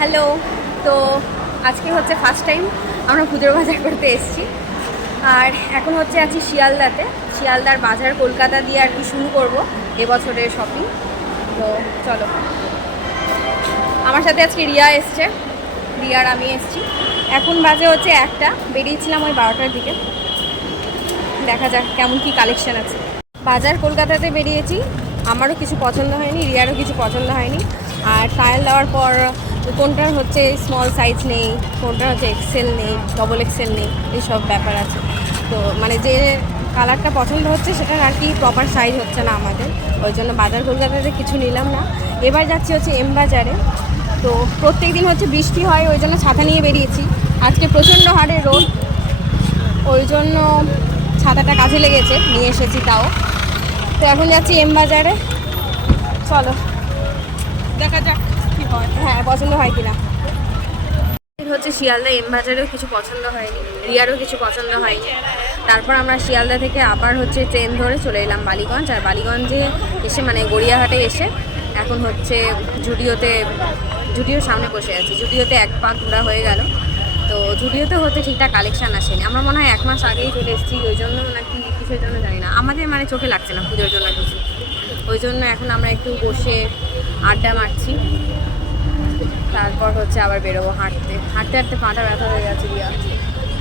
Hello. তো আজকে হচ্ছে ফার্স্ট টাইম আমরা পুজোর বাজার করতে এসেছি। আর এখন হচ্ছে আছি শিয়ালদাতে। শিয়ালদার বাজার কলকাতা দিয়ে আর কি শুরু করব এবছরের শপিং। তো চলো, আমার সাথে আজকে রিয়া এসছে, রিয়ার আমি এসছি। এখন বাজে হচ্ছে 1টা, বেরিয়েছিলাম ওই 12টার দিকে। দেখা যাক কেমন কি কালেকশন আছে। বাজার কলকাতাতে বেরিয়েছি, আমারও কিছু পছন্দ হয়নি, রিয়ারও কিছু পছন্দ হয়নি। আর ট্রায়াল দেওয়ার পর কোনটার হচ্ছে স্মল সাইজ নেই, কোনটার হচ্ছে এক্সেল নেই, ডবল এক্সেল নেই, এইসব ব্যাপার আছে। তো মানে যে কালারটা পছন্দ হচ্ছে সেটার আর কি প্রপার সাইজ হচ্ছে না আমাদের, ওই জন্য বাজার কলকাতাতে কিছু নিলাম না। এবার যাচ্ছি হচ্ছে এম বাজারে। তো প্রত্যেক দিন হচ্ছে বৃষ্টি হয়, ওই জন্য ছাতা নিয়ে বেরিয়েছি। আজকে প্রচণ্ড হারে রোদ, ওই জন্য ছাতাটা কাজে লেগেছে, নিয়ে এসেছি তাও। তো এখন যাচ্ছি এম বাজারে, চলো দেখা যাক কি হয়। হ্যাঁ, পছন্দ হয় কিনা। হচ্ছে শিয়ালদা এম বাজারেও কিছু পছন্দ হয়নি, রিয়ারও কিছু পছন্দ হয়নি। তারপর আমরা শিয়ালদা থেকে আবার হচ্ছে ট্রেন ধরে চলে এলাম বালিগঞ্জ। আর বালিগঞ্জে এসে মানে গড়িয়াহাটে এসে এখন হচ্ছে জুডিওর সামনে বসে আছি। জুডিওতে এক পা ঘোরা হয়ে গেল। তো জুডিওতে হচ্ছে ঠিকঠাক কালেকশান আসেনি। আমরা মনে হয় 1 মাস আগেই চলে এসেছি, ওই জন্য নাকি কিসের জন্য জানি না, আমাদের মানে চোখে লাগছে না পুজোর জন্য কিছু। ওই জন্য এখন আমরা একটু বসে আড্ডা মারছি, তারপর হচ্ছে আবার বেরোবো হাঁটতে হাঁটতে হাঁটতে। পাটা ব্যথা হয়ে গেছে রিয়া।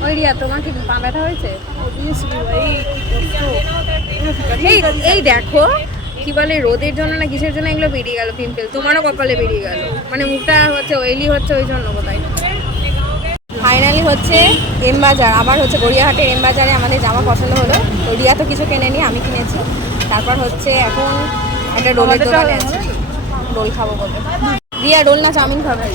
ওই রিয়া, তোমার কি পা ব্যথা হয়েছে? এই দেখো কি বলে, রোদের জন্য না কিসের জন্য এগুলো বেরিয়ে গেল পিম্পল। তোমারও কপালে বেরিয়ে গেল, মানে মুখটা হচ্ছে অয়েলি হচ্ছে ওই জন্য কোথায়। ফাইনালি হচ্ছে এম বাজার, আবার হচ্ছে গড়িয়াহাটের এম বাজারে আমাদের জামা পছন্দ হলো। তো রিয়া তো কিছু কেনেনি, আমি কিনেছি। তারপর হচ্ছে এখন একটা রোলের দোকানে আছে, রোল খাবো বলে। রিয়া রোল না চাউমিন খাবে?